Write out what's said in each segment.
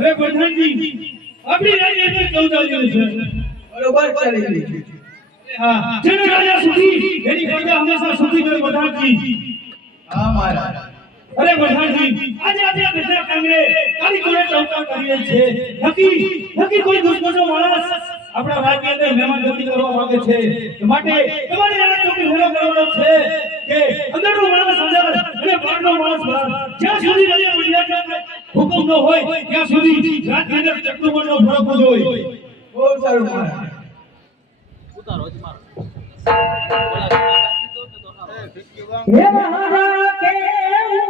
अरे प्रधान जी अपनी रानी अंदर क्यों चल गई है बरोबर चली गई हां जेने राजा सुखी एनी प्रजा हमेशा सुखी जोई प्रधान जी हां महाराज अरे प्रधान जी આજે બેઠા કાંગરે કાલી કોને ચૌકા કરી છે નકી કોઈ દુશ્મનો માણસ આપણા રાજ્ય અંદર મહેમાન ગતિ કરવા માંગે છે માટે તમારી રાણા ચોકી હુમલો કરવાનો છે કે અંદરનો માણસ અંદર અને બહારનો માણસ બહાર જ્યાં સુધી રાજા વિદ્યા હુકમ ન હોય ત્યાં સુધી રાજ્ય અંદર ચક્રવર્ણનો ફરક જ હોય બહુ સારું મહારાજ ઉતારો જ મારો હે મહારાજ કે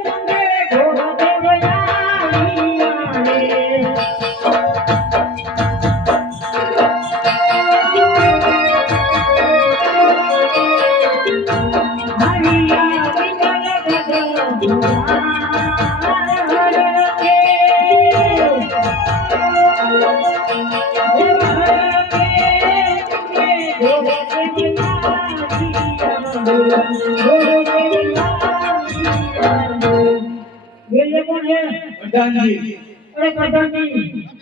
ઉંગે ઘોડા દેવયાની अरे प्रधान जी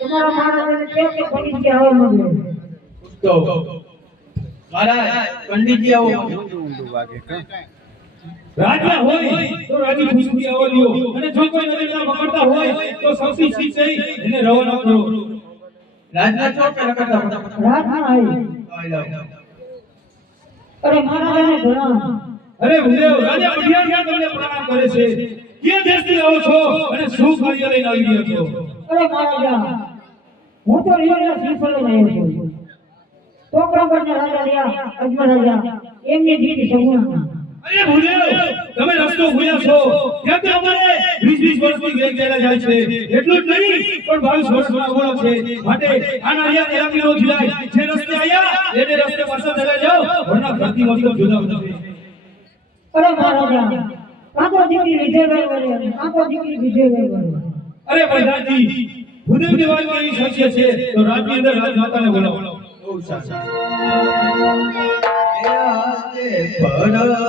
तुम्हारा महाराज ने क्या क्या पंडित जी आओ मगे तो महाराज पंडित जी आओ राजा होय तो राजी खुशी आओ लियो અને જો કોઈ નદીના પકડતા હોય તો સૌથી સીધી એને રવાના કરો રાજના છો કે રકડતા રાજના આઈ અરે મહારાજને ઘણા અરે ભૂદેવ રાજા બઢિયા તમને પ્રણામ કરે છે કે દેશથી આવો છો અને શું કાર્ય લઈને આવી રહ્યો છો અરે મહારાજા હું તો રિયાના સિંહલ લઈને આવ્યો છું તો પ્રભુના રાજા રહ્યા અજમલ રાજા એમની દીકરી સગુણા અરે ભૂદેવ તમે રસ્તો ભૂલ્યા છો ત્યાં તો અમારે 20 વર્ષથી ગઈ ગયેલા જાય છે એટલું જ નહીં પણ 22 વર્ષના ગોળો છે માટે આના અહીંયા તેરામી નો જાય જે રસ્તે આયા એને રસ્તે પાછા ચલા જાઓ વરના પ્રતિ વખત જુદા થશે અરે મહારાજા કાકો દીકરી વિજયભાઈ વરે કાકો દીકરી વિજયભાઈ વરે અરે પ્રધાનજી ભૂદેવ ની વાત કરી શક્ય છે તો રાજની અંદર રાજમાતાને બોલાવો બહુ સાચું એ આતે પર